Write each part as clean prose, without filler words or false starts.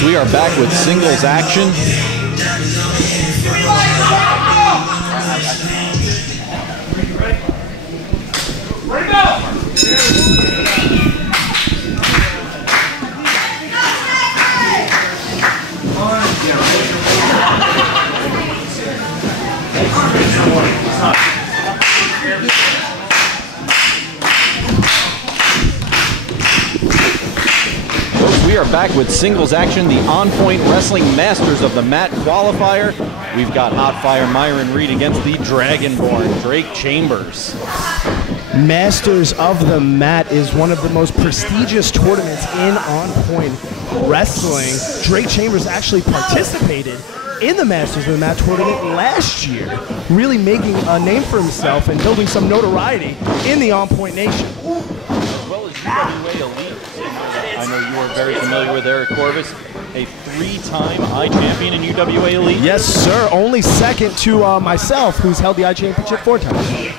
Folks, we are back with singles action. We are back with singles action, the On Point Wrestling Masters of the Mat qualifier. We've got Hot Fire Myron Reed against the Dragonborn, Drake Chambers. Masters of the Mat is one of the most prestigious tournaments in On Point Wrestling. Drake Chambers actually participated in the Masters of the Mat tournament last year, really making a name for himself and building some notoriety in the On Point Nation. As well as UWA Elite. I know you are very familiar with Eric Corvus, a three-time I-champion in UWA Elite. Yes, sir. Only second to myself, who's held the I-championship 4 times.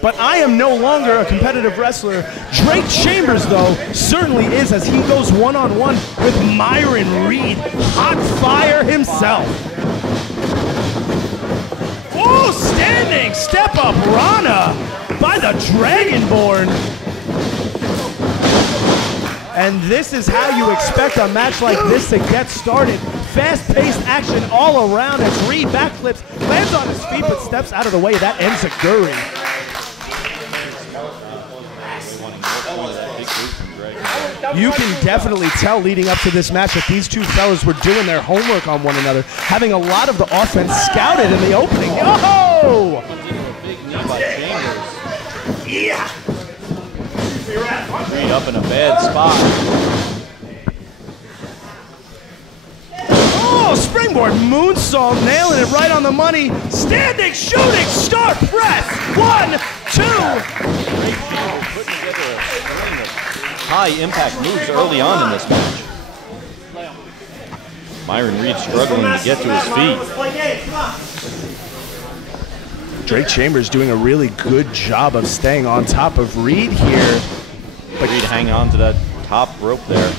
But I am no longer a competitive wrestler. Drake Chambers, though, certainly is, as he goes one-on-one with Myron Reed, Hot Fire himself. Oh, standing step-up Rana by the Dragonborn. And this is how you expect a match like this to get started. Fast-paced action all around as Reed backflips, lands on his feet, but steps out of the way. That ends Enziguri. You can definitely tell leading up to this match that these two fellas were doing their homework on one another, having a lot of the offense scouted in the opening. Oh! Yeah! Reed up in a bad spot. Oh, springboard moonsault, nailing it right on the money. Standing, shooting, star press. 1, 2. Great Chambers putting together a string of high impact moves early on in this match. Myron Reed struggling to get to his feet. Drake Chambers doing a really good job of staying on top of Reed here. But Reed hanging on to that top rope there.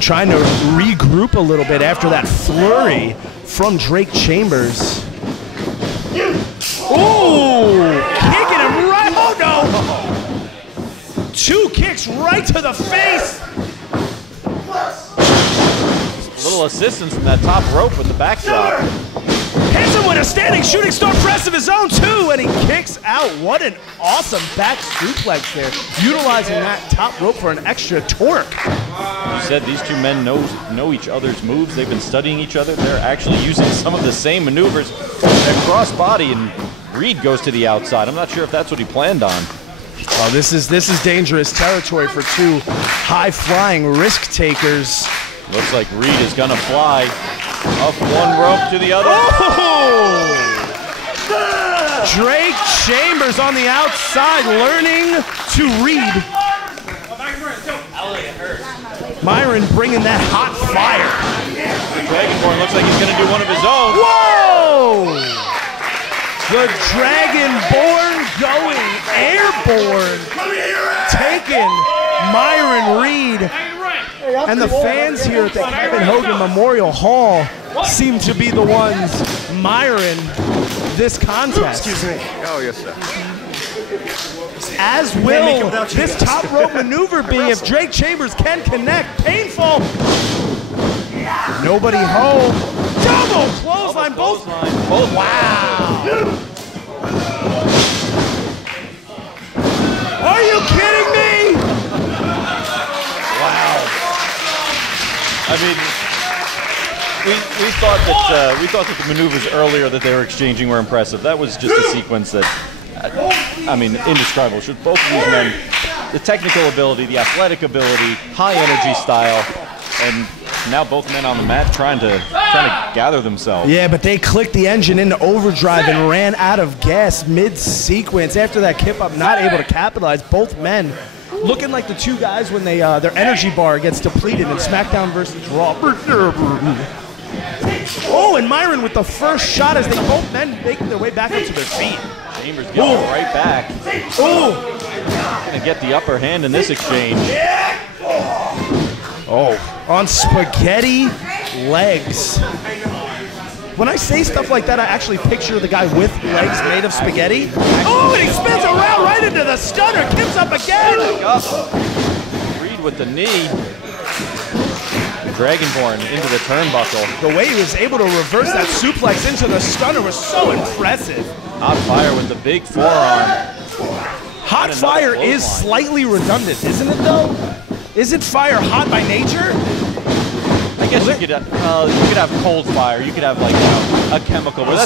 Trying to regroup a little bit after that flurry from Drake Chambers. Ooh, kicking him right, oh no! 2 kicks right to the face. A little assistance from that top rope with the backdrop. Hits him with a standing shooting star press of his own too, and he kicks out. What an awesome back suplex there, utilizing that top rope for an extra torque. You said these two men know each other's moves. They've been studying each other. They're actually using some of the same maneuvers. That cross body, and Reed goes to the outside. I'm not sure if that's what he planned on. Oh, this is dangerous territory for two high-flying risk takers. Looks like Reed is gonna fly up one rope to the other. Oh! Drake Chambers on the outside, learning to read. Myron bringing that hot fire. The Dragonborn looks like he's gonna do one of his own. Whoa! The Dragonborn going airborne, taking Myron Reed. And the fans here at the Kevin Hogan Memorial Hall seem to be the ones Myron this contest. Excuse me. Oh, yes, sir. As will this top rope maneuver be if Drake Chambers can connect. Painful. Nobody home. Double clothesline. Both. Wow. Are you kidding me? Wow. I mean, we thought that the maneuvers earlier that they were exchanging were impressive. That was just a sequence that, I mean, indescribable. Both of these men, the technical ability, the athletic ability, high energy style, and now both men on the mat trying to gather themselves. Yeah, but they clicked the engine into overdrive and ran out of gas mid-sequence. After that kip-up, not able to capitalize. Both men looking like the two guys when they their energy bar gets depleted in SmackDown versus Raw. Oh, and Myron with the first shot as they both men making their way back up to their feet. Chambers getting right back. Oh, gonna get the upper hand in this exchange. oh. on spaghetti legs. When I say stuff like that, I actually picture the guy with legs made of spaghetti. Oh, and he spins around right into the stunner. Kim's up again. Reed with the knee. Dragonborn into the turnbuckle. The way he was able to reverse that suplex into the stunner was so impressive. Hot Fire with the big forearm. Hot Fire is slightly redundant, isn't it though? Isn't fire hot by nature? I guess you could have cold fire. You could have like a chemical, but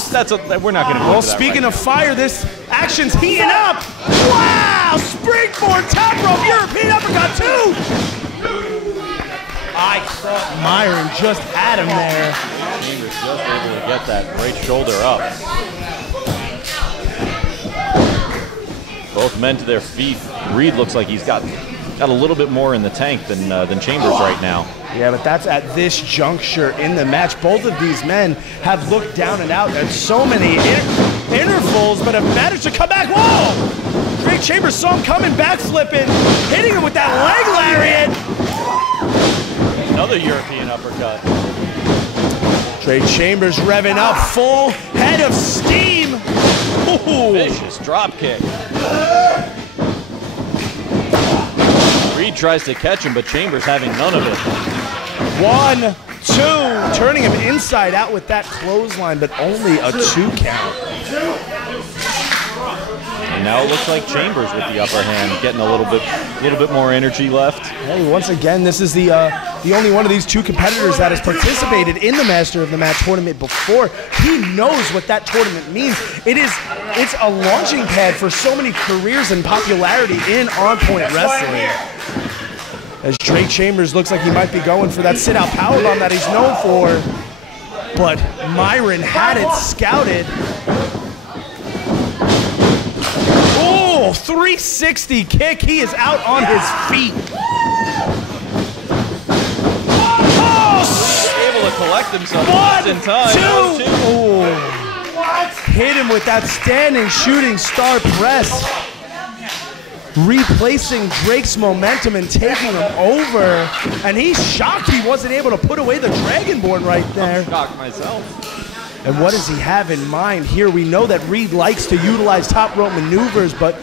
we're not going to. Well, speaking of fire, this action's heating up. Wow! Springboard top rope European uppercut too. I thought Myron just had him there. He was just able to get that right shoulder up. Both men to their feet. Reed looks like he's got a little bit more in the tank than Chambers right now. Yeah, but that's at this juncture in the match. Both of these men have looked down and out at so many intervals, but have managed to come back. Whoa! Drake Chambers saw him coming, back flipping, hitting him with that leg lariat. Another European uppercut. Drake Chambers revving up, full head of steam. Ooh. Vicious drop kick. Reed tries to catch him, but Chambers having none of it. 1, 2, turning him inside out with that clothesline, but only a 2 count. And now it looks like Chambers with the upper hand, getting a little bit more energy left. Hey, once again, this is the only one of these 2 competitors that has participated in the Master of the Match tournament before. He knows what that tournament means. It's a launching pad for so many careers and popularity in on-point wrestling. As Drake Chambers looks like he might be going for that sit-out powerbomb that he's known for, but Myron had it scouted. Oh, 360 kick. He is out on his feet. Oh, able to collect himself 1, in time. 2. Oh. Hit him with that standing shooting star press. Replacing Drake's momentum and taking him over. And he's shocked he wasn't able to put away the Dragonborn right there. I'm shocked myself. And what does he have in mind here? We know that Reed likes to utilize top rope maneuvers, but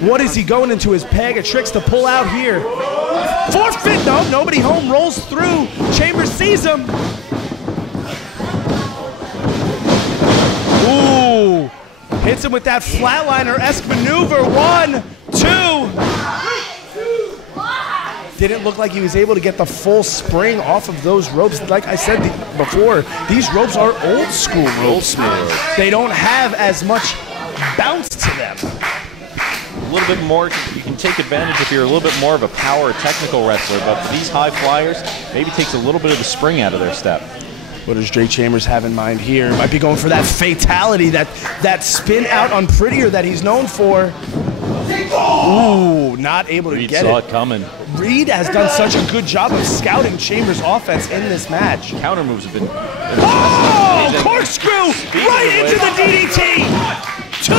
what is he going into his bag of tricks to pull out here? Forfeit, no, nobody home, rolls through. Chambers sees him. Ooh, hits him with that flatliner-esque maneuver. 1, 2. Didn't look like he was able to get the full spring off of those ropes. Like I said before, these ropes are old school ropes. They don't have as much bounce to them. A little bit more, you can take advantage if you're a little bit more of a power technical wrestler, but these high flyers maybe takes a little bit of the spring out of their step. What does Drake Chambers have in mind here? Might be going for that fatality, that spin out on Prettier that he's known for. Ooh, not able to get it. Reed saw it coming. Reed has done such a good job of scouting Chambers' offense in this match. Counter moves have been... Oh, corkscrew right into the DDT. 2.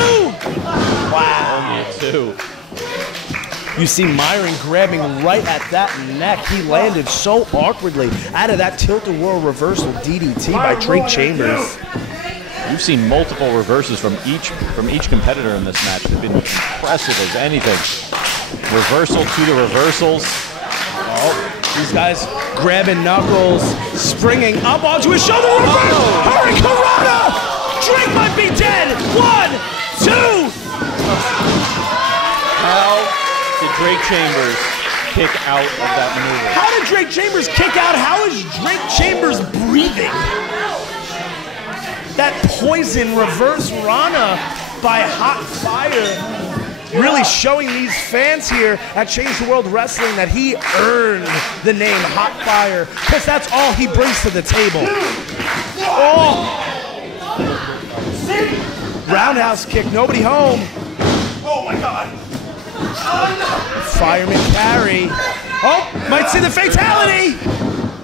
Wow. Only a 2. You see Myron grabbing right at that neck. He landed so awkwardly out of that tilt-a-whirl reversal DDT by Drake Chambers. You've seen multiple reverses from each competitor in this match. They've been impressive as anything. Reversal to the reversals. Oh, these guys grabbing knuckles, springing up onto his shoulder. Reverse! Hurricanrana! Drake might be dead. 1, 2. How did Drake Chambers kick out of that maneuver? How did Drake Chambers kick out? How is Drake Chambers breathing? That poison reverse Rana by Hot Fire really showing these fans here at Change the World Wrestling that he earned the name Hot Fire, because that's all he brings to the table. Oh! Roundhouse kick, nobody home. Oh my God. Fireman carry. Oh, might see the fatality.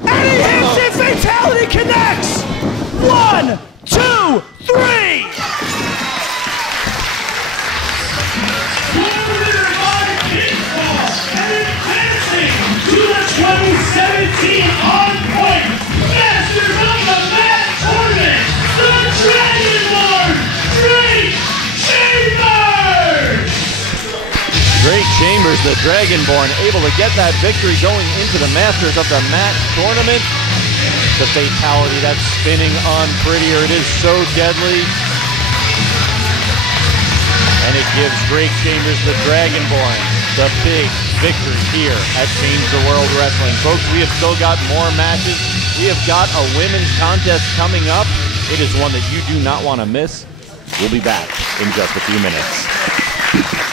And he hits it, fatality connects. 1, 2, 3. And advancing to the 2017 the Dragonborn able to get that victory going into the Masters of the Mat tournament. The fatality, that spinning on Prettier, it is so deadly. And it gives Drake Chambers, the Dragonborn, the big victory here at Change the World Wrestling. Folks, we have still got more matches. We have got a women's contest coming up. It is one that you do not want to miss. We'll be back in just a few minutes.